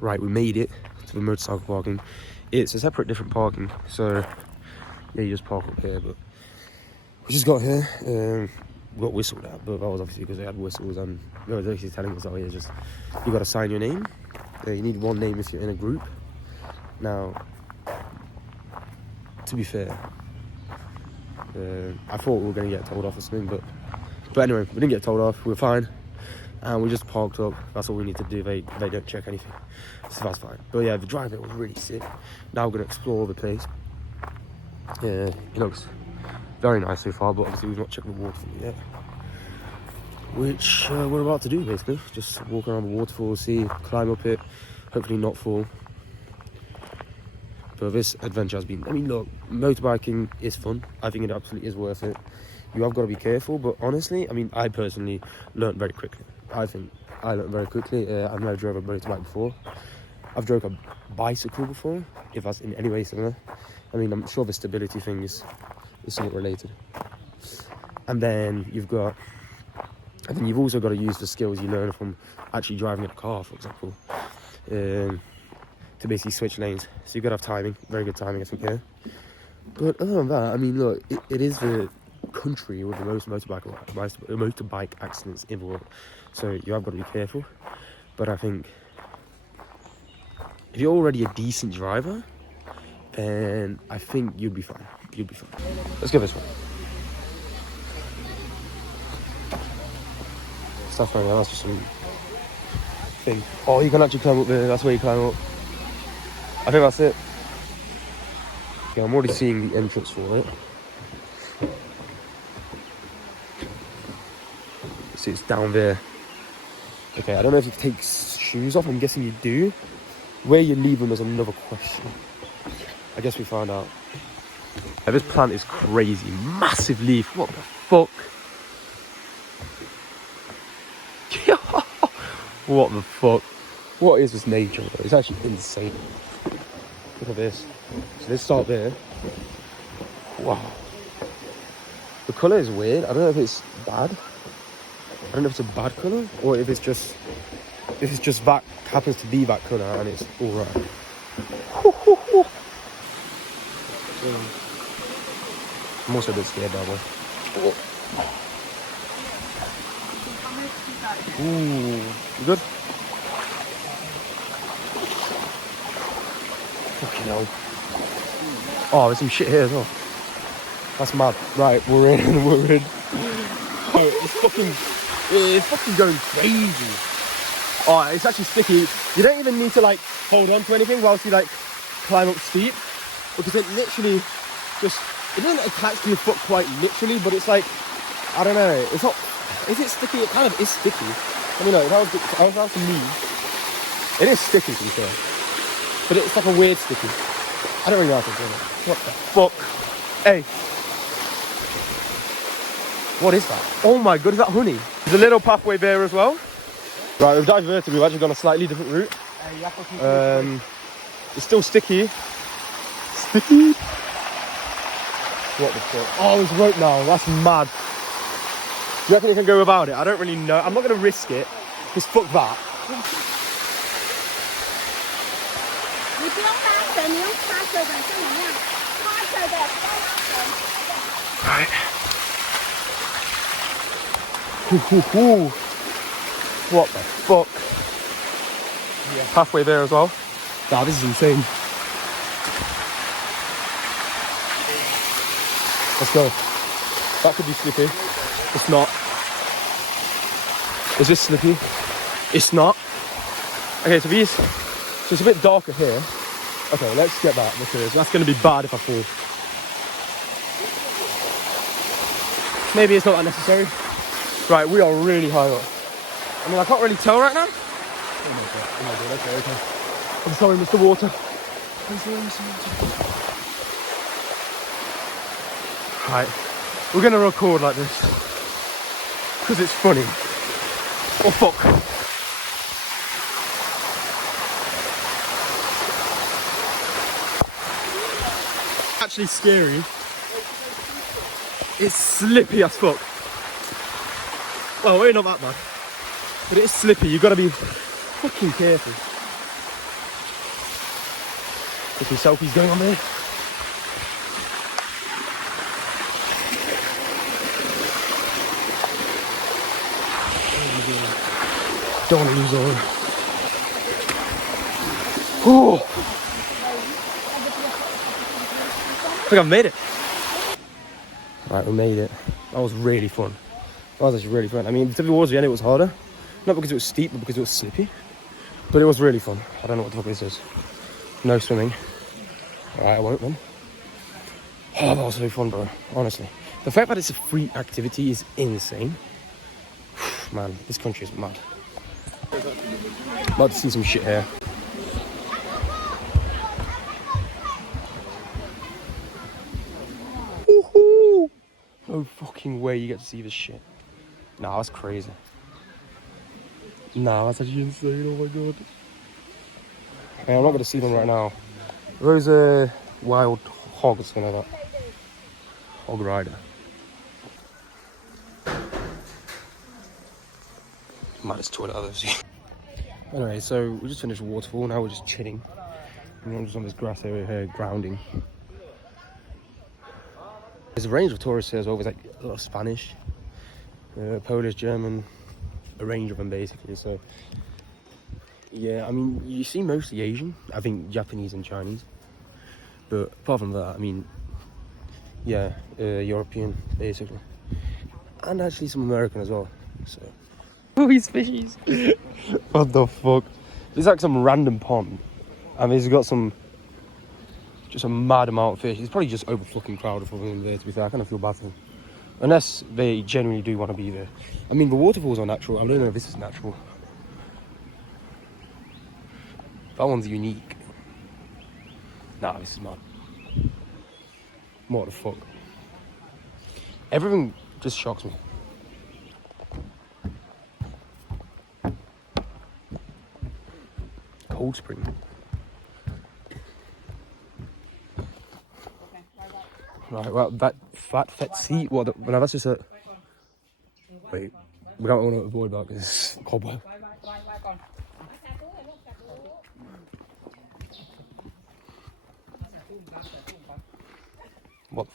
Right, we made it to the motorcycle parking. It's a separate, different parking, so yeah, you just park up here. But we just got here. We got whistled at, but that was obviously because they had whistles, and they were actually telling us, oh yeah, just you got to sign your name. You need one name if you're in a group. Now, to be fair, I thought we were going to get told off or something, but anyway, we didn't get told off. We were fine, and we just parked up. That's all we need to do. They don't check anything, so that's fine. But yeah, the drive there was really sick. Now we're going to explore the place. Yeah, it looks very nice so far, but obviously we've not checked the waterfall yet, which we're about to do basically. Just walk around the waterfall, see, climb up it, hopefully not fall. But this adventure has been, I mean, look, motorbiking is fun. I think it absolutely is worth it. You have got to be careful, but honestly, I mean, I personally learned very quickly. I think I learned very quickly. I've never drove a motorbike before. I've drove a bicycle before, if that's in any way similar. I mean, I'm sure the stability thing is somewhat related. And then you've also got to use the skills you learn from actually driving a car, for example, to basically switch lanes. So you've got to have timing, very good timing, I think, yeah. But other than that, I mean, look, it is the country with the most motorbike accidents in the world. So you have got to be careful. But I think if you're already a decent driver, then I think you'd be fine. You'd be fine. Let's go this way. Stuff right now, that's just some thing. Oh, you can actually climb up there. That's where you climb up. I think that's it. Yeah, I'm already seeing the entrance for it. See, it's down there. Okay, I don't know if it takes shoes off. I'm guessing you do. Where you leave them is another question. I guess we found out. Yeah, this plant is crazy. Massive leaf. What the fuck? What the fuck? What is this nature? It's actually insane. Look at this. So let's start there. Wow. The colour is weird. I don't know if it's bad. I don't know if it's a bad colour or if it's just that happens to be that colour and it's alright. I'm also a bit scared that way. Ooh, you good? Fucking hell. Oh, there's some shit here as well. That's mad. Right, we're in, we're in. Oh, it's fucking going crazy. Oh, it's actually sticky. You don't even need to like hold on to anything whilst you like climb up steep, because it literally just, it doesn't attach to your foot quite literally, but it's like, I don't know, it's not, is it sticky? It kind of is sticky. I mean, no, that was for me. It is sticky, to be fair. But it's like a weird sticky. I don't really know how to do it. What the fuck? Hey. What is that? Oh my god, is that honey? There's a little pathway there as well. Right, we've diverted. We've actually gone a slightly different route. It's still sticky. Sticky? What the fuck? Oh, it's rope now. That's mad. Do you reckon you can go without it? I don't really know. I'm not going to risk it. Just fuck that. Right. What the fuck? Yeah. Halfway there as well. Nah, this is insane. Let's go. That could be slippy. It's not. Is this slippy? It's not. Okay, so it's a bit darker here. Okay, let's get that because that's going to be bad if I fall. Maybe it's not that necessary. Right, we are really high up. I mean, I can't really tell right now. Oh my god, okay. I'm sorry, Mr. Water. I'm sorry, Mr. Water. Right, we're going to record like this. Because it's funny. Oh, fuck. Actually scary. It's slippy as fuck. Well, we're not that bad. But it is slippy, you've got to be fucking careful. There's some selfies going on there. Don't want to lose all. Oh! I think I've made it. Right, we made it. That was really fun. That was actually really fun. I mean, towards the end it was harder. Not because it was steep, but because it was slippy. But it was really fun. I don't know what the fuck this is. No swimming. Alright, I won't then. Oh, that was so fun, bro. Honestly. The fact that it's a free activity is insane. Man, this country is mad. About to see some shit here. Woohoo! No fucking way you get to see this shit. Nah, that's crazy. Nah, that's actually insane. Oh my god. Hey, I'm not gonna see them right now. Those are wild hogs, you know that. Hog rider. Minus 2 others. Anyway, so we just finished Waterfall. Now we're just chilling. I'm just on this grass area here, grounding. There's a range of tourists here as well. There's like a lot of Spanish, Polish, German, a range of them basically. So yeah, I mean, you see mostly Asian. I think Japanese and Chinese. But apart from that, I mean, yeah, European basically, and actually some American as well. So. Oh, these fishies. What the fuck? It's like some random pond. And he's got just a mad amount of fish. It's probably just over fucking crowded for them there, to be fair. I kind of feel bad for them. Unless they genuinely do want to be there. I mean, the waterfalls are natural. I don't know if this is natural. That one's unique. Nah, this is mad. What the fuck? Everything just shocks me. Cold spring. Right, well, that fat seat. What? No, that's just a. Wait, we don't want to avoid that because it's cobweb. What the